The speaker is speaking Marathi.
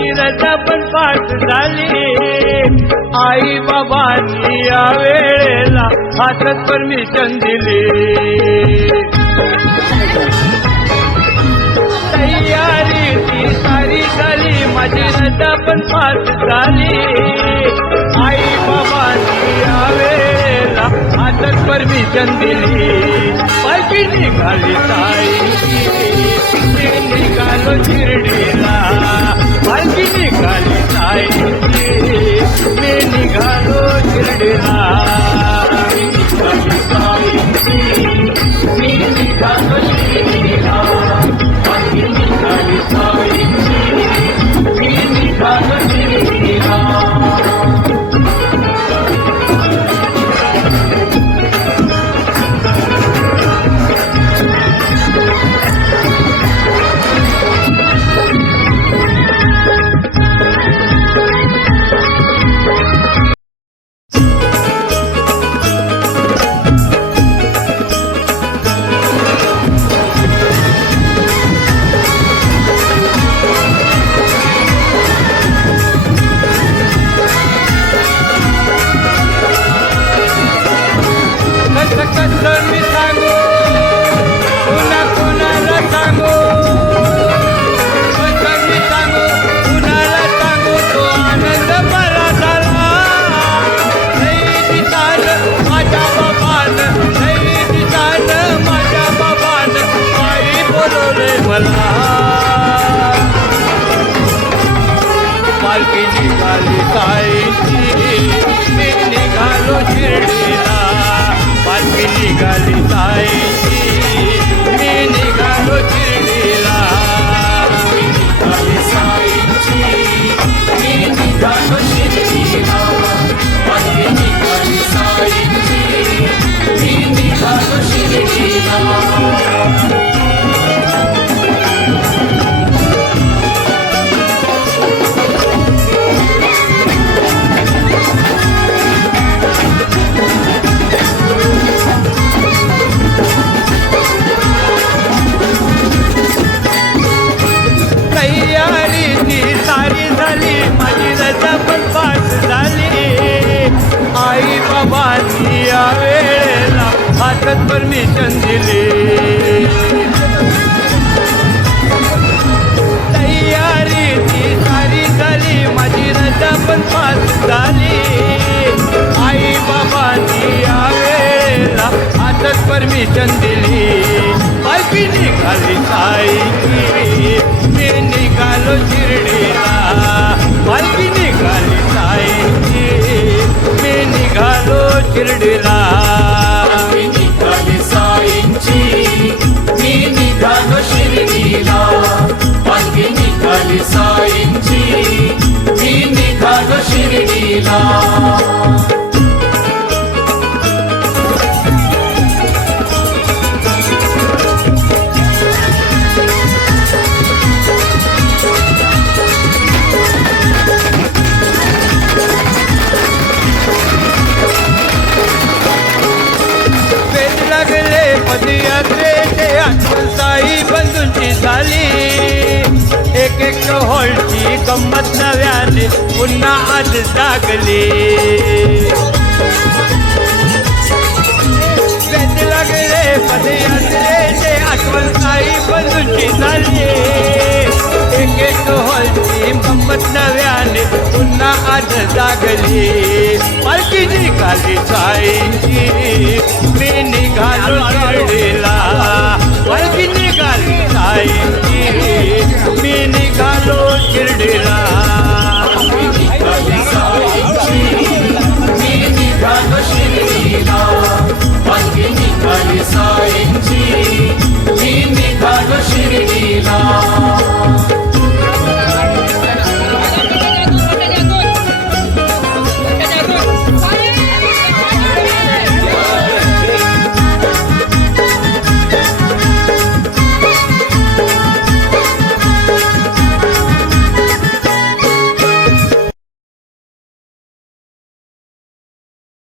माझी रजा पण पास झाली. आई बाबांनी या वेळेला हातात परमिशन दिली. तयारी ती सारी झाली, माझी रजा पण पास झाली. आई बाबांनी या वेळेला हातात परमिशन दिली. पालखी निघाली ताईची, मी निघालो शिर्डीला. पालखी निघाली ताईची, मी निघालो शिर्डीला. मी निघालो शिर्डीला. पालखी निघाली ताईची, मी निघालो शिर्डीला. मी सांगू पुन्हा कुणाला सांगू, मी सांगू कुणाला सांगू, तो आनंद मला झाला. नाही दिसाल माझ्या बाबानं, नाही दिसाल माझ्या बाबानं, आई बोलवले मला. पालखी निघाली ताईची, मी निघालो शिर्डीला. पालखी निघाली ताईची, मी निघालो शिर्डीला. मी निघाली ताईची, मी निघालो शिर्डीला. पालखी निघाली ताईची, मी निघालो शिर्डीला. आई बाबांनी या वेळेला हातात परमिशन दिली. तयारी ती सारी झाली, माझी रजा पण पास झाली. आई बाबांनी या वेळेला हातात परमिशन दिली. पालखी निघाली ताईची, मी निघालो शिर्डीला. पालखी निघाली ताईची, मी निघालो शिर्डीला. मी निघाली साईंची, मी निघालो शिर्डीला. पालखी निघाली साईंची, मी निघालो शिर्डीला. पदयात्रेचे आठवण साई बंधूंची झाली. एक एक हॉलची गंमत नव्याने पुन्हा आज जागली. वेद लागले पदयात्रेचे आठवण साई बंधूंची झाली. एक एक हॉलची गंमत नव्याने पुन्हा आज जागली. पालखी निघाली साईंची, मी निघालो शिर्डीला.